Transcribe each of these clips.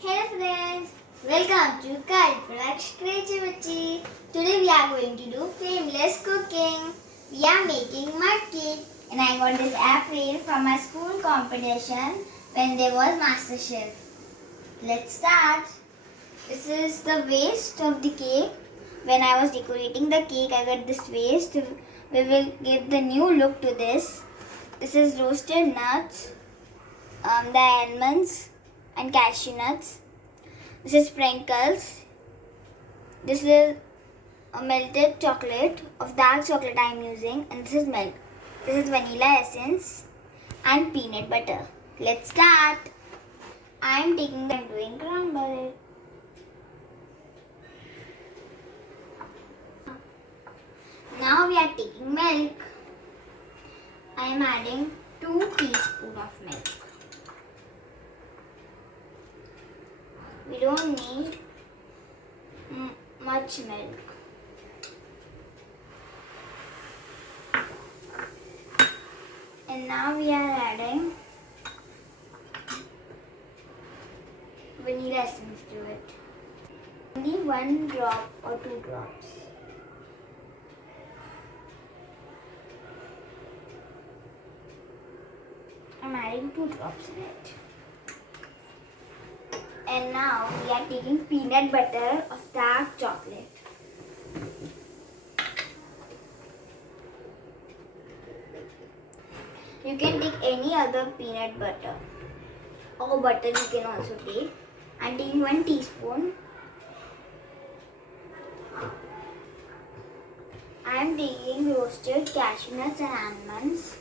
Hello friends, welcome to Kalpvraksha Creativity. Today we are going to do flameless cooking. We are making mud cake and I got this apron from my school competition when there was Master Chef. Let's start. This is the waste of the cake. When I was decorating the cake, I got this waste. We will give the new look to this. This is roasted nuts, the almonds and cashew nuts. This is sprinkles. This is a melted chocolate of dark chocolate I am using, and this is milk. This is vanilla essence and peanut butter. Let's start. I am doing crumble it. Now we are taking milk. I am adding 2 teaspoons of milk. We don't need much milk. And now we are adding vanilla essence to it. Only 1 drop or 2 drops. I'm adding 2 drops in it. And now we are taking peanut butter of dark chocolate. You can take any other peanut butter or butter you can also take. I'm taking 1 teaspoon. I am taking roasted cashew nuts and almonds.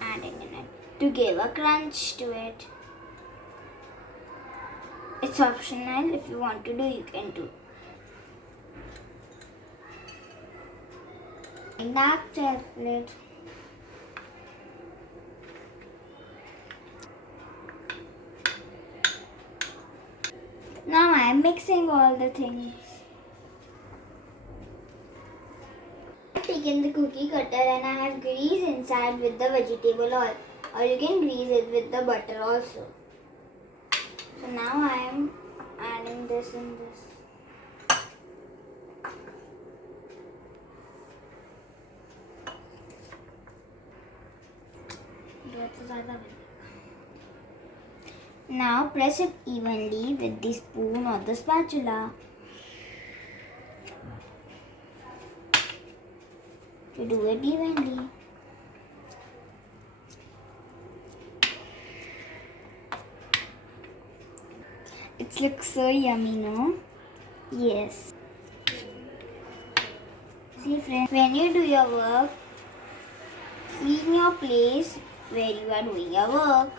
Adding in it to give a crunch to it. It's optional. If you want to do, you can do. Dark chocolate. Now I am mixing all the things. I have taken the cookie cutter and I have grease inside with the vegetable oil, or you can grease it with the butter also. So now I am adding this and this. Now press it evenly with the spoon or the spatula. To do it evenly. It looks so yummy, no? Yes. See friends, when you do your work, clean your place where you are doing your work.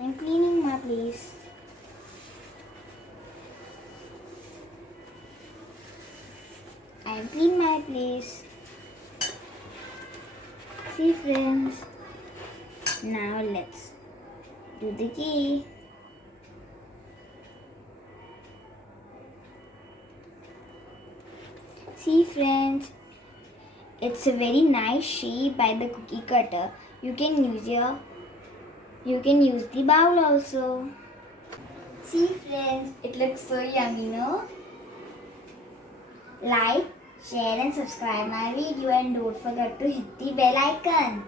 I'm cleaning my place. I clean my place. See friends. Now let's do the cake. See friends, it's a very nice shape by the cookie cutter. You can use the bowl also. See friends, it looks so yummy, no? Like, share and subscribe my video and don't forget to hit the bell icon.